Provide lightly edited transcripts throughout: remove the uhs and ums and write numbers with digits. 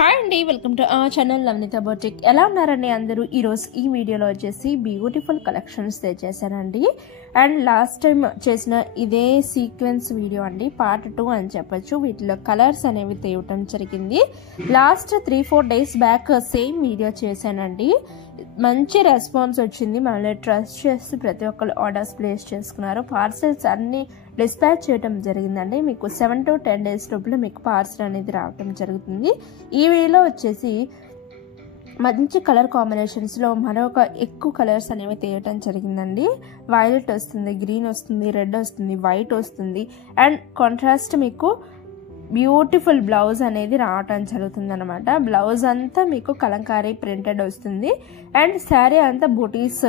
Hi అండి, welcome to our channel Navaneetha boutique. ఎలా ఉన్నారండి అందరూ? ఈరోజు ఈ వీడియోలో వచ్చేసి బ్యూటిఫుల్ కలెక్షన్స్ తెచ్చేసానండి. అండ్ లాస్ట్ టైం చేసిన ఇదే సీక్వెన్స్ వీడియో అండి, పార్ట్ 2 అని చెప్పొచ్చు. వీటిలో కలర్స్ అనేవి తేవటం జరిగింది. Last 3-4 days back same video చేశానండి. మంచి రెస్పాన్స్ వచ్చింది. మళ్ళీ ట్రస్ట్ చేస్తూ ప్రతి ఒక్కరు ఆర్డర్స్ ప్లేస్ చేసుకున్నారు. పార్సెల్స్ అన్ని డిస్పాచ్ చేయడం జరిగిందండి. మీకు 7 to 10 డేస్ లోపల మీకు పార్సల్ అనేది రావడం జరుగుతుంది. ఈ వీడియోలో వచ్చేసి మంచి కలర్ కాంబినేషన్స్లో మరొక ఎక్కువ కలర్స్ అనేవి తీయటం జరిగిందండి. వైలెట్ వస్తుంది, గ్రీన్ వస్తుంది, రెడ్ వస్తుంది, వైట్ వస్తుంది. అండ్ కాంట్రాస్ట్ మీకు బ్యూటిఫుల్ బ్లౌజ్ అనేది రావటం జరుగుతుంది అనమాట. బ్లౌజ్ అంతా మీకు కలంకారీ ప్రింటెడ్ వస్తుంది. అండ్ శారీ అంతా బుటీస్,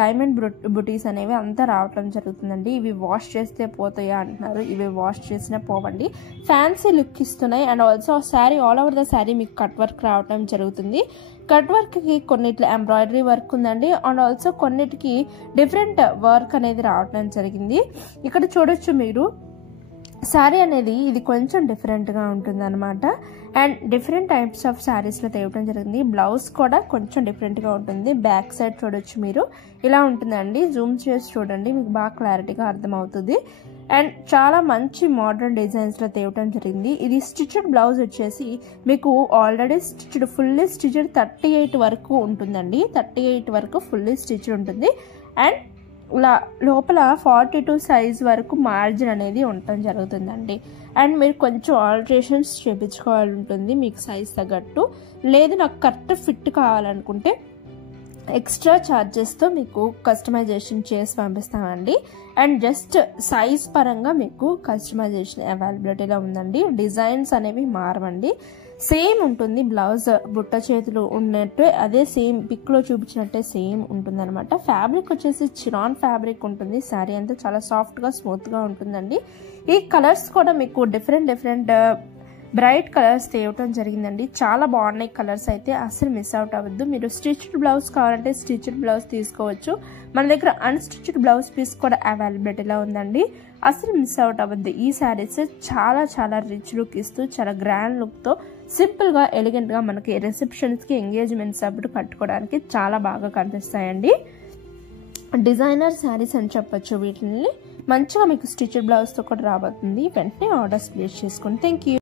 డైమండ్ బుటీస్ అనేవి అంతా రావటం జరుగుతుందండి. ఇవి వాష్ చేస్తే పోతాయా అంటున్నారు. ఇవి వాష్ చేసినా పోవండి, ఫ్యాన్సీ లుక్ ఇస్తున్నాయి. And also sari all over the sari మీకు కట్ వర్క్ రావటం జరుగుతుంది. కట్ వర్క్కి కొన్నిట్లో ఎంబ్రాయిడరీ వర్క్ ఉందండి. అండ్ ఆల్సో కొన్నిటికి డిఫరెంట్ వర్క్ అనేది రావటం జరిగింది. ఇక్కడ చూడొచ్చు మీరు, శారీ అనేది ఇది కొంచెం డిఫరెంట్గా ఉంటుంది అనమాట. అండ్ డిఫరెంట్ టైప్స్ ఆఫ్ శారీస్లో తేవడం జరిగింది. బ్లౌజ్ కూడా కొంచెం డిఫరెంట్గా ఉంటుంది. బ్యాక్ సైడ్ చూడొచ్చు మీరు, ఇలా ఉంటుందండి. జూమ్ చేసి చూడండి, మీకు బాగా క్లారిటీగా అర్థమవుతుంది. అండ్ చాలా మంచి మోడర్న్ డిజైన్స్లో తేవడం జరిగింది. ఇది స్టిచ్డ్ బ్లౌజ్ వచ్చేసి మీకు ఆల్రెడీ స్టిచ్డ్, ఫుల్లీ స్టిచ్డ్ 38 వరకు ఉంటుందండి. 38 వరకు ఫుల్లీ స్టిచ్డ్ ఉంటుంది. అండ్ లోపల 42 సైజ్ వరకు మార్జిన్ అనేది ఉండటం జరుగుతుందండి. అండ్ మీరు కొంచెం ఆల్టరేషన్స్ చేయించుకోవాలి ఉంటుంది మీకు సైజ్ తగ్గట్టు. లేదు నాకు కరెక్ట్ ఫిట్ కావాలనుకుంటే ఎక్స్ట్రా ఛార్జెస్తో మీకు కస్టమైజేషన్ చేసి పంపిస్తామండి. అండ్ జస్ట్ సైజ్ పరంగా మీకు కస్టమైజేషన్ అవైలబిలిటీలో ఉందండి. డిజైన్స్ అనేవి మారవండి, సేమ్ ఉంటుంది. బ్లౌజ్ బుట్ట చేతులు ఉన్నట్టు అదే సేమ్ పిక్లో చూపించినట్టే సేమ్ ఉంటుంది అనమాట. ఫ్యాబ్రిక్ వచ్చేసి చిరాన్ ఫ్యాబ్రిక్ ఉంటుంది. శారీ అంతా చాలా సాఫ్ట్గా స్మూత్గా ఉంటుందండి. ఈ కలర్స్ కూడా మీకు డిఫరెంట్ బ్రైట్ కలర్స్ తేవటం జరిగిందండి. చాలా బాగున్నాయి కలర్స్ అయితే, అస్సలు మిస్ అవుట్ అవ్వద్దు. మీరు స్టిచ్డ్ బ్లౌజ్ కావాలంటే స్టిచ్డ్ బ్లౌజ్ తీసుకోవచ్చు. మన దగ్గర అన్స్టిచ్డ్ బ్లౌజ్ పీస్ కూడా అవైలబిలిటీలో ఉందండి. అస్సలు మిస్ అవుట్ అవ్వద్దు. ఈ శారీస్ చాలా రిచ్ లుక్ ఇస్తూ, చాలా గ్రాండ్ లుక్తో, సింపుల్గా ఎలిగెంట్గా మనకి రిసెప్షన్స్కి, ఎంగేజ్మెంట్స్ అప్పుడు కట్టుకోవడానికి చాలా బాగా కనిపిస్తాయండి. డిజైనర్ శారీస్ అని చెప్పొచ్చు. వీటిని మంచిగా మీకు స్టిచ్డ్ బ్లౌజ్తో కూడా రాబోతుంది. వెంటనే ఆర్డర్స్ ప్లేస్ చేసుకోండి. Thank you.